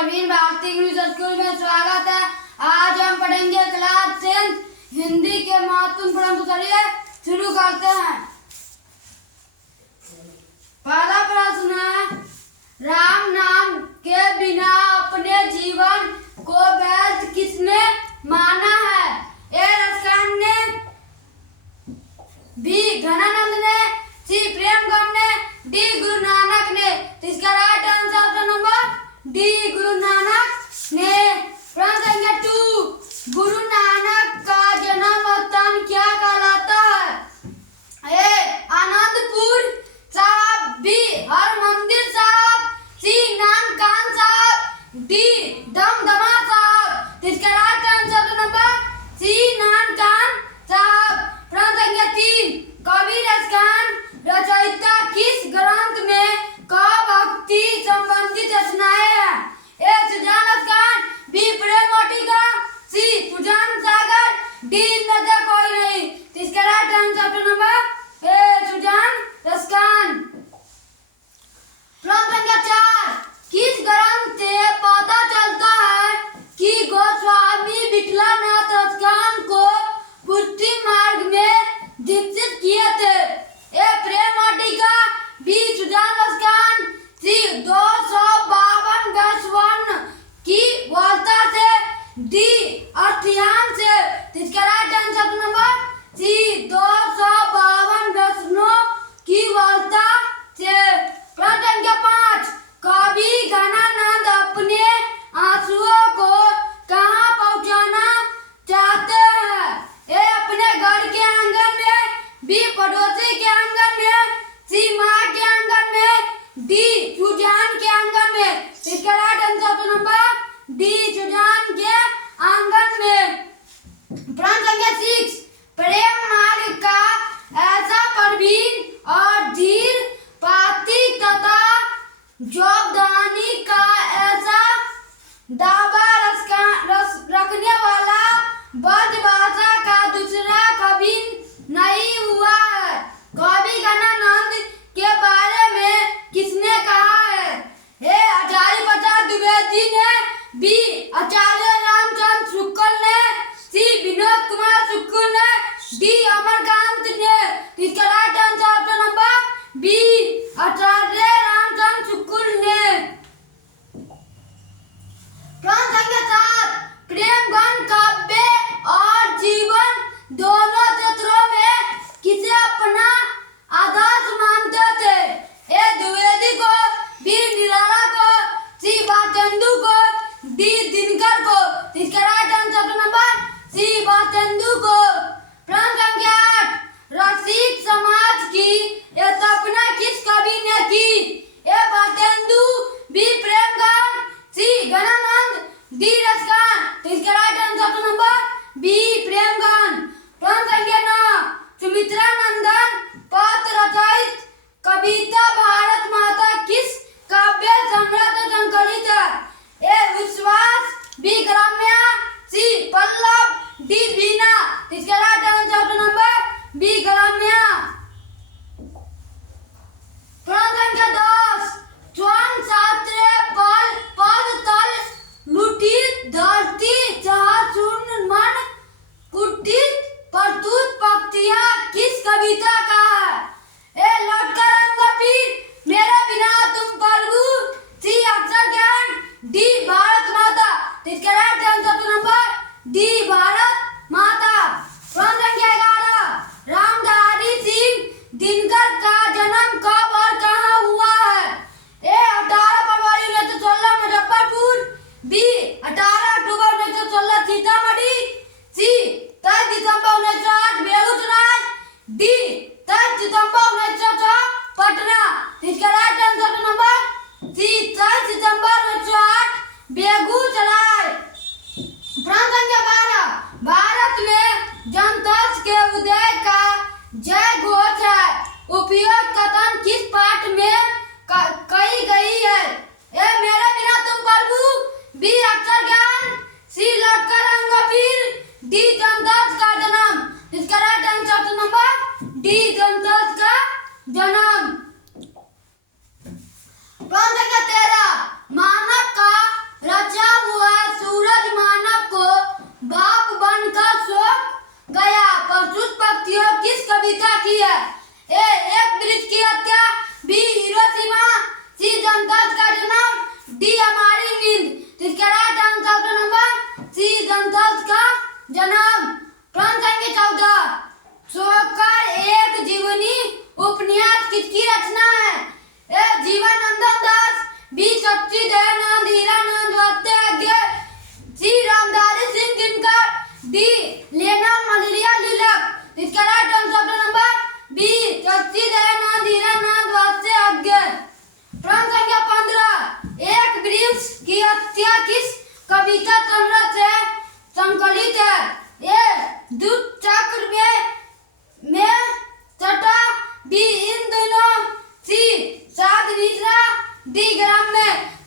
Parveen Bharti English school में स्वागत है। आज हम पढ़ेंगे क्लास 10 हिंदी के महत्वपूर्ण प्रश्न। तो चलिए शुरू करते हैं। पहला प्रश्न है, राम नाम के बिना अपने जीवन को व्यर्थ किसने माना है? ए रसकान ने, बी घनानंद ने, सी प्रेमगढ़ ने, डी गुरु नानक ने। तो इसका right answer option number D Guru Nanak ने। प्रश्न संख्या 2, गुरु नानक का जन्म स्थान क्या कहलाता है? ए आनंदपुर साहब, बी हरमंदिर साहब, सी नानकाना साहब, डी दमदमा साहब। तो इसका right answer number C Nankana Sahib. प्रश्न संख्या 3, कवि रसकान रचयिता किस ग्रंथ में भक्ति संबंधित रचनाएं हैं? A Sujan Raskhan, B Prem Vatika, C Sujan Sagar, D नजर कोई नहीं। तो इसका right answer number A Sujan Raskhan. प्रश्न संख्या 4, किस ग्रंथ से पता चलता है कि गोस्वामी विठलानाथ रसकान को पुष्टि मार्ग में दीक्षित किए थे? ए प्रेम वाटिका, बी सुजान रसकान, सी 252 स्वर्ण की वार्ता से, डी अर्थयान से। इसका राइट आंसर नंबर सी 252 स्वर्ण की वार्ता से। प्रश्न संख्या 5, कवि घनानंद अपने आंसुओं को कहाँ पहुँचाना चाहते हैं? ए अपने घर के आंगन में, बी पड़ोसी के आंगन में, सी माँ के आंगन में, डी सुजान के आंगन में। इसका right answer number D Sujan के आंगन में। प्रश्न संख्या 6, प्रेम मार्ग का ऐसा प्रवीण और धीर पाती तथा जोगदानी का ऐसा दावा रखने वाला ब्रजभाषा का दूसरा कवि नहीं हुआ है। कवि घनानंद के बारे में किसने कहा है? ए आचार्य प्रसाद द्विवेदी ने, बी आचार्य रामचंद्र शुक्ल ने, सी विनोद कुमार शुक्ल ने, डी अमरकांत ने। इसका right answer option number B Acharya Ramchandra Shukla ने। प्रश्न संख्या 7, प्रेमगढ़ काव्य और जीवन दोनों क्षेत्रों में किसे अपना आदर्श मानते थे? ए द्विवेदी को, बी निराला को, सी भारतेंदु को, डी दिनकर को। इसका right answer number C Bharatendu को। प्रश्न संख्या 8, रसिक समाज की स्थापना किस कवि ने की? A Bharatendu, B Premgarh, C Ghananand, D Raskhan. इसका right answer number B Premgarh. प्रश्न संख्या 9, सुमित्रा नंदन पत्र रचित कविता भारत माता किस काव्य संग्रह से संकलित है? ए विश्वास, बी ग्राम्या, सी पल्लव, डी वीणा। इसका राइट आंसर नंबर बी ग्राम्या। प्रश्न संख्या 10, स्वर्ण शास्त्र पद तल लुटित धरती चाह शून्य मन कुटित प्रस्तुत पक्तियां किस कविता का है? ए लौटकर आऊंगा फिर, मेरे बिना तुम प्रभु, सी अक्षर ज्ञान, डी भारत माता। इसका right answer number D Bharat माता। प्रश्न संख्या 11, रामधारी सिंह दिनकर का जन्म कब और कहाँ हुआ है? ए 18 फरवरी 1916 मुजफ्फरपुर, बी 18 अक्टूबर 1916 सीतामढ़ी, सी 23 दिसंबर 1908 बेगूसराय, डी 23 सितंबर 1906 पटना। इसका राइट आंसर नंबर सी 23 सितंबर 1908 बेगूसराय। प्रश्न संख्या 12, भारत में जनतांत्र के उदय का जय घोष है उपयोग कथन किस पाठ में कही गई है? ए मेरे बिना तुम प्रभु, बी अक्षर ज्ञान, सी लौटकर आऊंगा फिर, डी जनतांत्र का जन्म। इसका राइट आंसर नंबर डी जनतांत्र का जन्म। प्रश्न संख्या 13, मानव का जन्म। प्रश्न संख्या 14 सोकर एक जीवनी उपन्यास किसकी रचना है? A Jibanananda Das, B Sachchidanand Hiranand Vatsyayan, C Ramdhari Singh Dinkar, D लेनन मलरिया लिलक। इसका right answer number B Sachchidanand Hiranand Vatsyayan. प्रश्न संख्या 15 एक वृक्ष की हत्या किस कविता संग्रह से संकलित है? ए दूत चक्र में छठा, बी इन दोनों, सी सात मिश्रा, डी ग्राम में।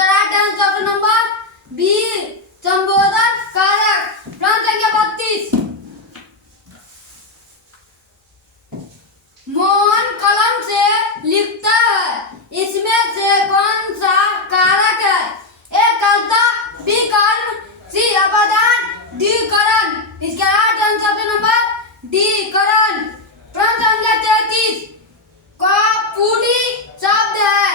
इसका right answer option number B संबोधन कारक। प्रश्न संख्या 32। मोहन कलम से लिखता है, इसमें से कौन सा कारक है? ए कर्ता, बी कर्म, सी अपादान, डी करण। इसका right answer option number D करण। प्रश्न संख्या 33। कपूरी शब्द है,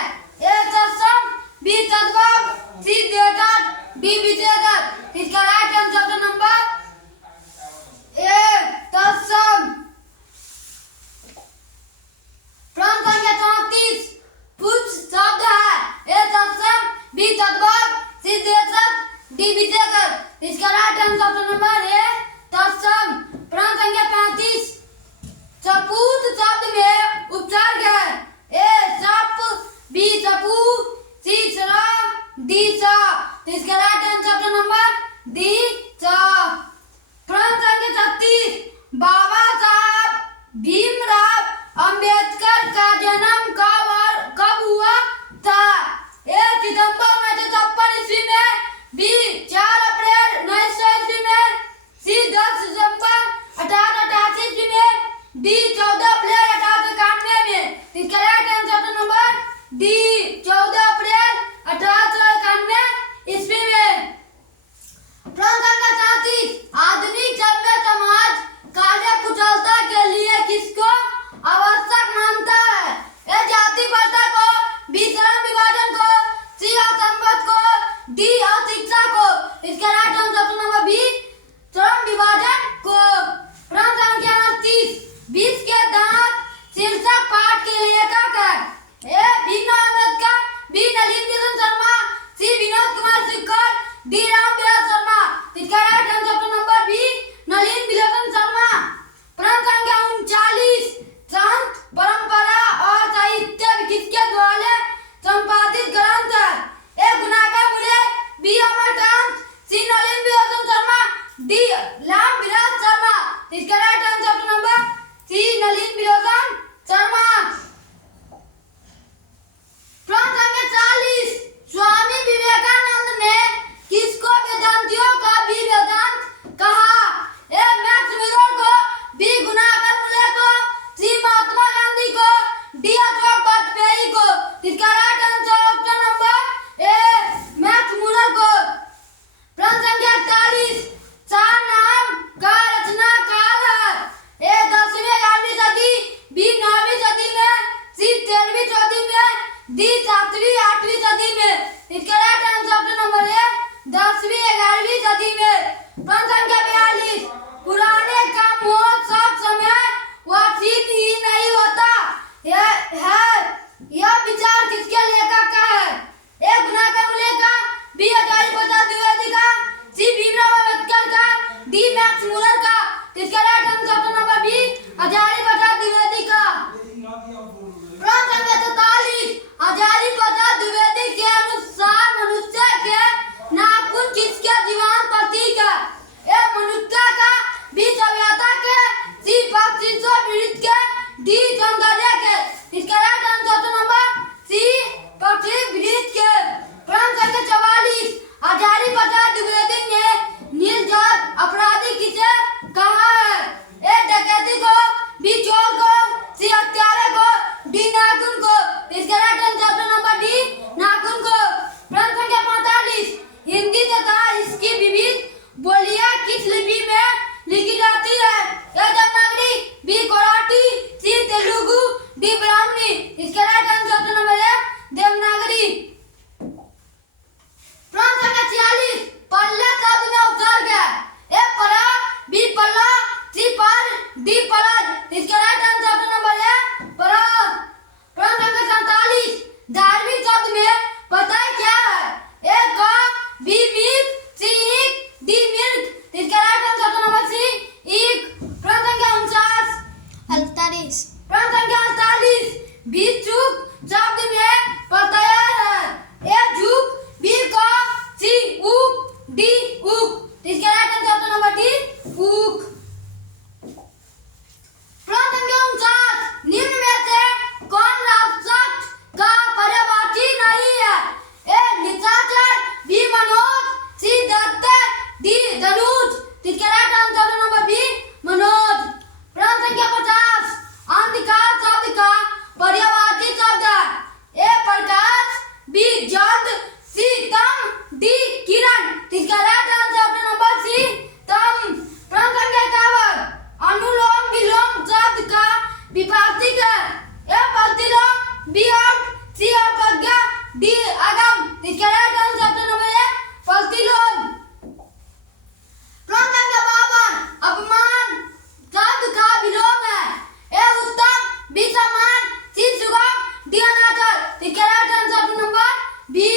ए तत्सम, बी तद्भव, सी द्योतक, डी विच्छेदक। इसका राइट आंसर ऑप्शन नंबर ए तत्सम। प्रश्न संख्या 34। पुच्छ शब्द है, ए तत्सम, बी तद्भव, सी द्योतक, डी विच्छेदक। इसका राइट आंसर ऑप्शन नंबर ए तत्सम। प्रश्न संख्या 35। सपूत शब्द में उपसर्ग है, ए सप, बी सपू, सी सरा, डी सा। इसका right answer option number D सा। प्रश्न संख्या 36। बाबा साहब भीमराव अंबेडकर का जन्म कब हुआ था? ए सितंबर 1956 ईस्वी में, बी 4 अप्रैल 1900 ईस्वी में, सी 10 दिसंबर 1888 ईस्वी में, डी 14 अप्रैल 1891 में। इसका right answer option number D 14 अप्रैल 1891 ईस्वी में। प्रश्न संख्या 37। आधुनिक सभ्य समाज कार्य कुशलता के लिए किसको आवश्यक मानता है? ए जाति प्रथा को, बी श्रम विभाजन को, सी असंबद्ध को, डी अशिक्षा को। इसका right answer option number B श्रम विभाजन को। प्रश्न संख्या 29। विष के दांत शीर्षक पाठ के लेखक है, A Bhimrao Ambedkar, B Nalini Bishan Sharma, C Vinod Kumar Sikkar, D Ramvilas Sharma. इसका right answer option number B Nalini Bishan Sharma. प्रश्न संख्या 39। संत परंपरा और साहित्य किसके द्वारा संपादित ग्रंथ है? A Gunakar Mule, B Amarkant, C Nalini Bishan Sharma, D Ramvilas Sharma. इसका right answer option number C Nalini Bishan Sharma. प्रश्न संख्या 40। स्वामी विवेकानंद ने किसको वेदांतियों का भी वेदांत कहा? ए मैक्स मुलर को, बी गुणाकर मुले को, सी महात्मा गांधी को, डी अशोक वाजपेयी को। इसका राइट आंसर ऑप्शन नंबर ए मैक्स मुलर को। प्रश्न संख्या 41। सारनाम का रचनाकार है, ए 10वीं 11वीं सदी, बी 9वीं सदी में, सी 13वीं सदी में, डी 7वीं 8वीं सदी में। इसका राइट आंसर ऑप्शन नंबर ए 10वीं 11वीं सदी में। प्रश्न संख्या 42। पुराने का मोह सब समय वांछित ही नहीं होता यह विचार किसके लेखक का है? ए गुणाकर मुले का, बी आचार्य प्रसाद द्विवेदी का, सी भीमराव अम्बेडकर का, डी मैक्स मुलर का। इसका right answer option number B Acharya Prasad Dwivedi का। प्रश्न संख्या 43। आचार्य प्रसाद द्विवेदी के अनुसार मनुष्य के नाखून किसके जीवन प्रतीक है? ए आगम। इसका राइट आंसर ऑप्शन नंबर ए प्रतिलोम। प्रश्न संख्या 52 अपमान शब्द का विलोम है। ए उत्तम, बी सम्मान, सी सुगम, डी अनादर। इसका right answer option number B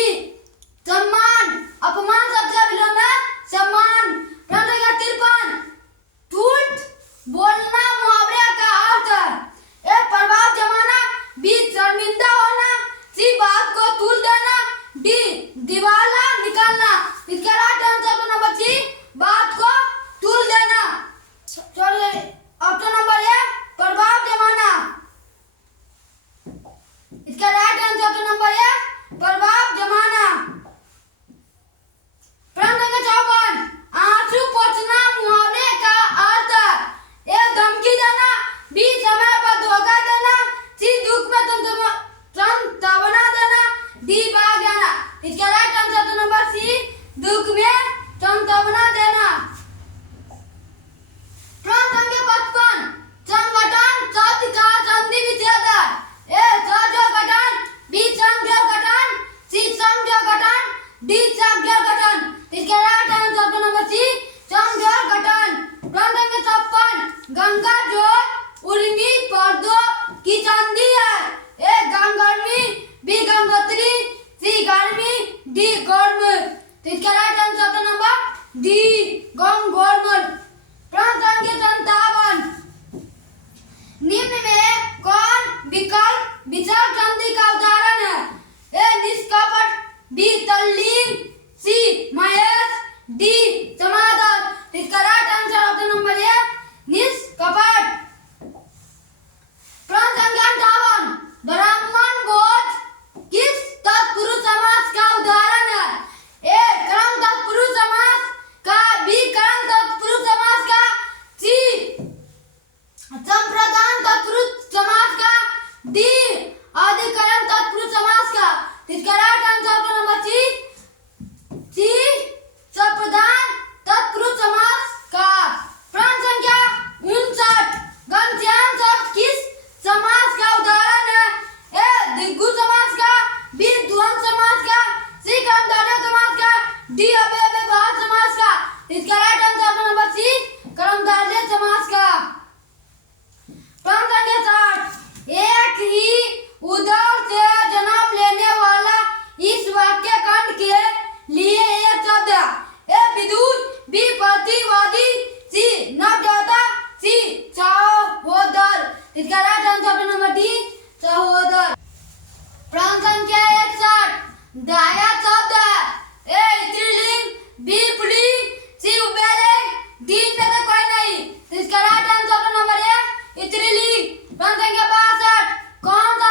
सम्मान। अपमान शब्द का विलोम है सम्मान। प्रश्न संख्या 53 झूठ बोलना मुहावरे का अर्थ है। ए प्रभाव जमाना, बी शर्मिंदा होना, सी बात को तूल देना, डी दिवाला निकालना। इसका right answer option number C बात को तूल देना। सॉरी ऑप्शन नंबर ए प्रभाव जमाना। इसका राइट आंसर ऑप्शन नंबर ए प्रभाव जमाना। प्रश्न संख्या 54 आंसू पोंछना मुहावरे का अर्थ है। ए धमकी देना, बी समय पर धोखा देना, सी दुख में सांत्वना देना, डी भाग जाना। इसका right answer option number C दुख में सांत्वना देना। प्रश्न संख्या 55 संगठन शब्द का संधि विच्छेद है। ए सहयोग गठन, बी संघीय गठन, सी संघीय गठन, डी संघीय गठन। इसका right answer option number C संघीय गठन। प्रश्न संख्या 56 गंगा जो उर्मी पर्दों की संधि है। ए गंगोर्मी, बी गंगोत्री, सी गर्मी, डी गर्म। इसका right answer option number D गंगोर्मन। प्रश्न संख्या 57 निम्न में कौन विकल्प विसर्ग संधि का उदाहरण है। ए निष्कपट, बी तल्लीन, सी महेश, डी समादर। इसका right answer option number A निष्कपट। प्रश्न संख्या 58 ब्राह्मण भोज किस तत्पुरुष समास का उदाहरण है। ए कर्म तत्पुरुष समास का, बी कर्म तत्पुरुष समास का, सी संप्रदान तत्पुरुष समास का, डी अधिकरण तत्पुरुष समास का। इसका right answer option number C संप्रदान तत्पुरुष समास का। प्रश्न संख्या 59 घनश्याम शब्द किस समास का उदाहरण है। ए द्विगु समास का, बी द्वंद्व समास का, सी कर्मधारय समास का, डी अव्ययभाव समास का। इसका right answer option number C कर्मधारय समास का। प्रश्न संख्या 60 एक ही उदर से जन्म लेने वाला इस वाक्य खंड के लिए एक शब्द है। ए विदुर, बी प्रतिवादी, सी नवजाता, सी सहोदर। इसका right answer option number D सहोदर। प्रश्न संख्या 61 दाया शब्द है। ए स्त्रीलिंग, बी पुल्लिंग, सी उभयलिंग, डी में से कोई नहीं। इसका राइट आंसर ऑप्शन नंबर ए स्त्रीलिंग। प्रश्न संख्या 62 कौन सा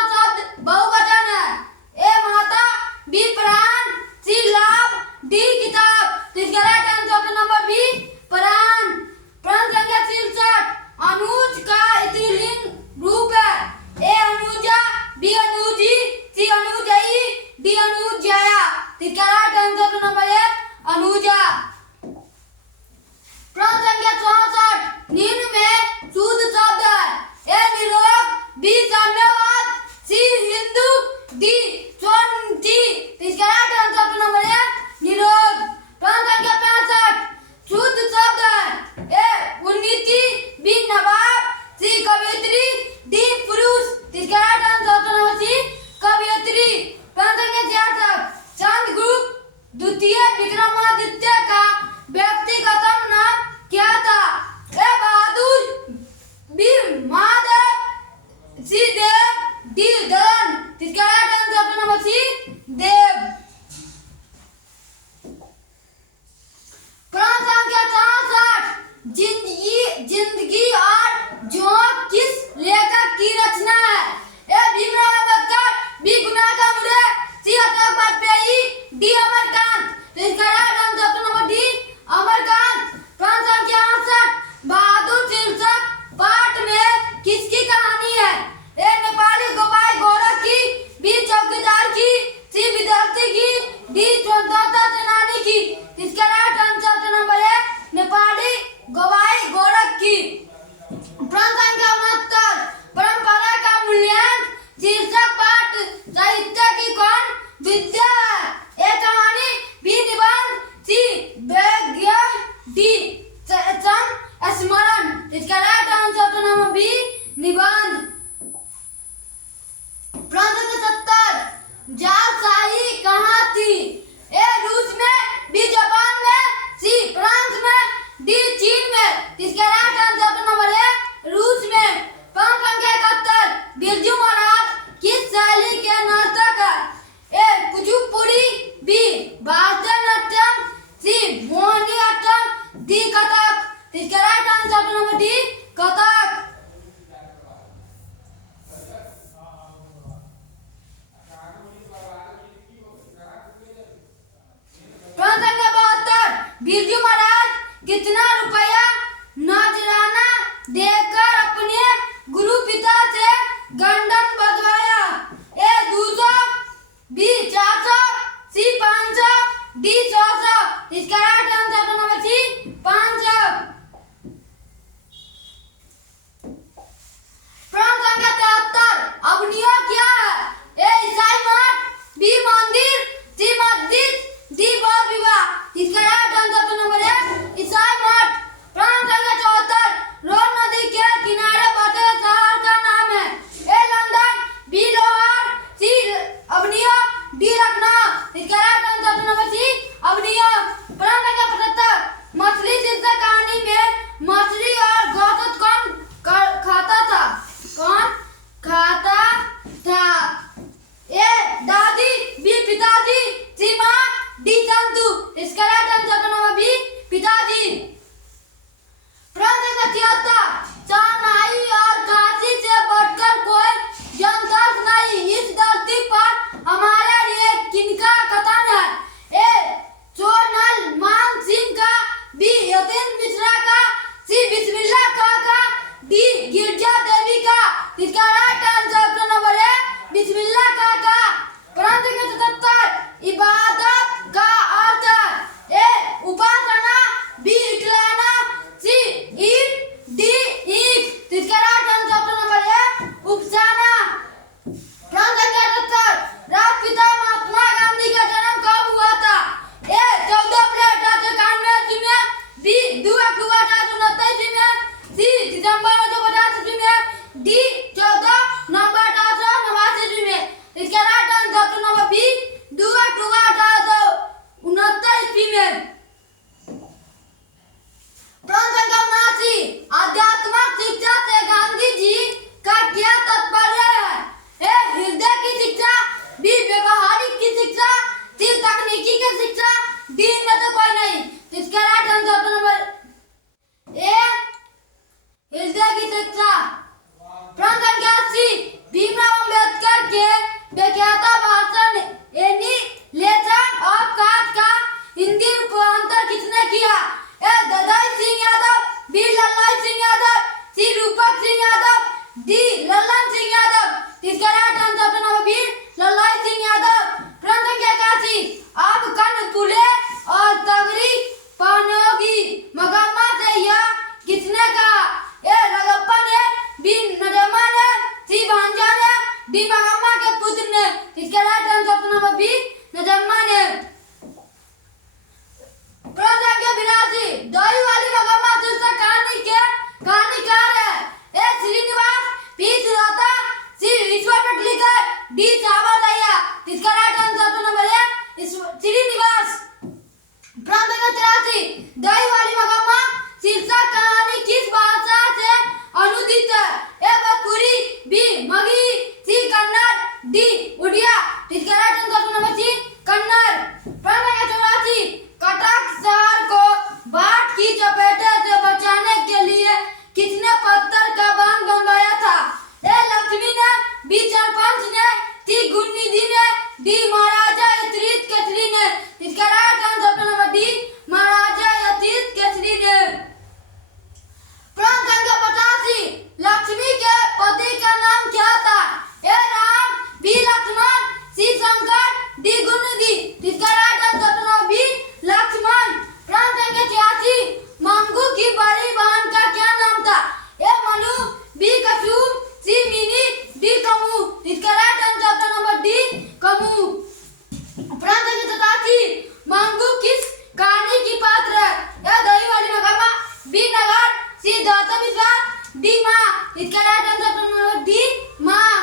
चाची मंगू किस कहानी की पात्र है? यह दही वाली मगम्मा, बी नगर, सी गौतम विश्वास, डी माँ। इसका राइट आंसर डी माँ।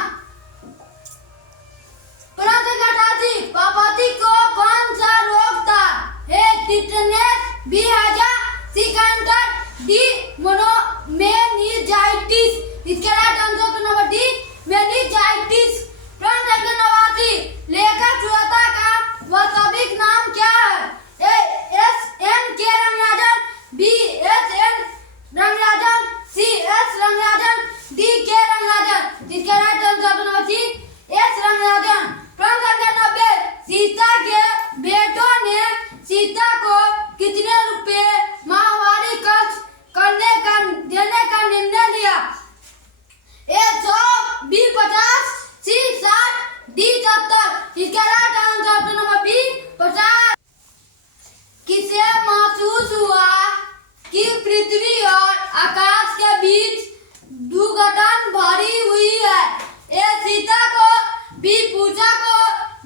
प्रश्न संख्या 88, पापति को कौन सा रोग था? ए टिटनेस, बी हैजा, सी कैंसर, डी मेनिंजाइटिस। इसका right answer number D meningitis. प्रश्न संख्या 89, लेखक सुजाता का वास्तविक नाम क्या है? ए S N K Rangarajan, B S N Rangarajan, C S Rangarajan, D K Rangarajan. इसका right answer number C S Rangarajan. प्रश्न संख्या 90, सीता के बेटों ने सीता को कितने रुपए माहवारी खर्च देने का निर्णय लिया? ए 100, बी 50, सी 60, डी 70। इसका राइट आंसर नंबर बी 50। किसे महसूस हुआ कि पृथ्वी और आकाश के बीच दुर्घटना भरी हुई है? ए सीता को, बी पूजा को,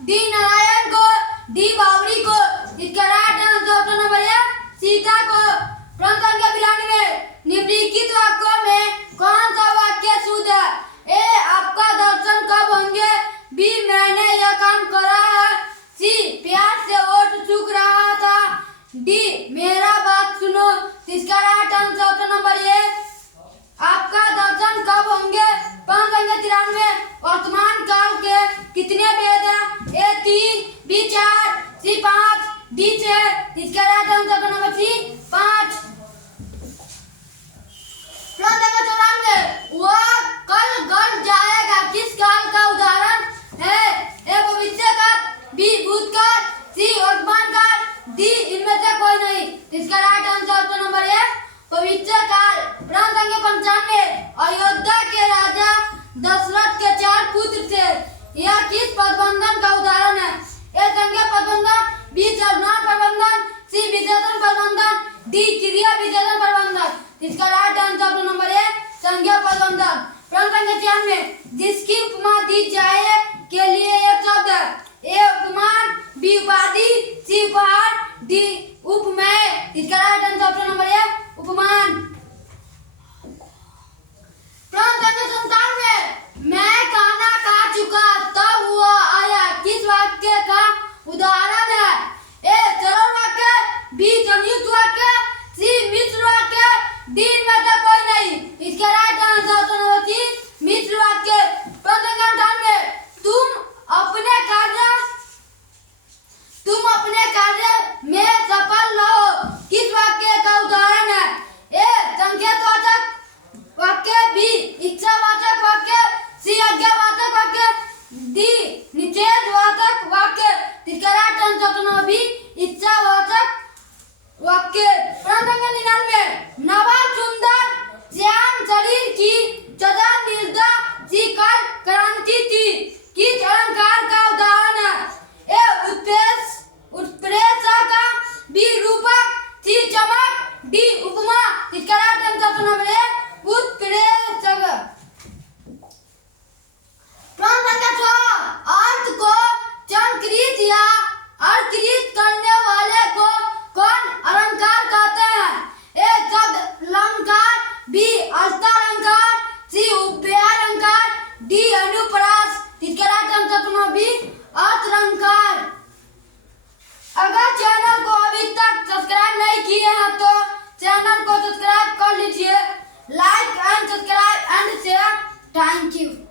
डी नारायण को, डी बावरी को। इसका राइट आंसर नंबर है सीता को। प्रश्न संख्या 92, निम्नलिखित वाक्यों में कौन सा वाक्य शुद्ध है? ए आपका दर्शन कब होंगे, बी मैंने यह काम करा है, सी प्यास से ओठ सूख रहा था, डी मेरा बात सुनो। इसका राइट आंसर नंबर ए आपका दर्शन कब होंगे। प्रश्न संख्या 93, वर्तमान काल के कितने वेद हैं? ए 3, बी 4, सी 5, डी 6। इसका राइट आंसर नंबर सी 5। प्रश्न संख्या 94, वह कल गल जाएगा किस काल का उदाहरण है? ए भविष्य काल, बी भूतकाल, सी वर्तमान काल, डी इनमें से कोई नहीं। इसका राइट आंसर नंबर है भविष्य काल। प्रश्न संख्या 95, अयोध्या के राजा दशरथ के 4 पुत्र थे। यह किस प्रबंधन का उदाहरण है? ए संख्या प्रबंधन, बी चुनाव प्रबंधन, सी विशेषण प्रबंधन, डी क्रिया विशेषण प्रबंधन। इसका राइट आंसर नंबर है संख्या प्रबंधन। प्रश्न संख्या 96, जिसकी उपमा दी जाए के लिए एक शब्द है? ए उपमान, बी उपाधि, सी उपहार, डी उपमेय। इसका राइट आंसर नंबर है उपमान। प्रश्न संख्या 97, मैं खाना खा चुका तब वो आया किस वाक्य का उदाहरण है? ए सरल वाक्य, बी संयुक्त वाक्य, सी मिश्र वाक्य, डी में से कोई नहीं। इसका राइट आंसर नंबर सी मिश्र वाक्य। प्रश्न संख्या 98, तुम अपने कार्य में सफल रहो किस वाक्य का उदाहरण है? ए संकेतवाचक वाक्य, बी इच्छावाचक वाक्य, सी आज्ञावाचक वाक्य, डी निषेधवाचक वाक्य। इसका राइट आंसर नंबर बी इच्छावाचक वाक्य। प्रश्न संख्या 99, नवा सुंदर श्याम शरीर की सदा निर्दा सी कल क्रांति थी किस अलंकार का उदाहरण है? ए उत्प्रेक्षा का, बी रूपक, सी चमक, डी उपमा। इसका राइट आंसर नंबर है उत्प्रेक्षक। प्रश्न संख्या 100, अर्थ को चमत्कृत या अर्कृत करने वाले को कौन अलंकार कहते हैं? ए शब्द अलंकार, बी अर्थालंकार, सी उभयालंकार, डी अनुप्रास। इसका राइट आंसर नंबर बी अर्थालंकार। अगर चैनल को अभी तक सब्सक्राइब नहीं किए हैं तो चैनल को सब्सक्राइब कर लीजिए। Like and subscribe and share. Thank you.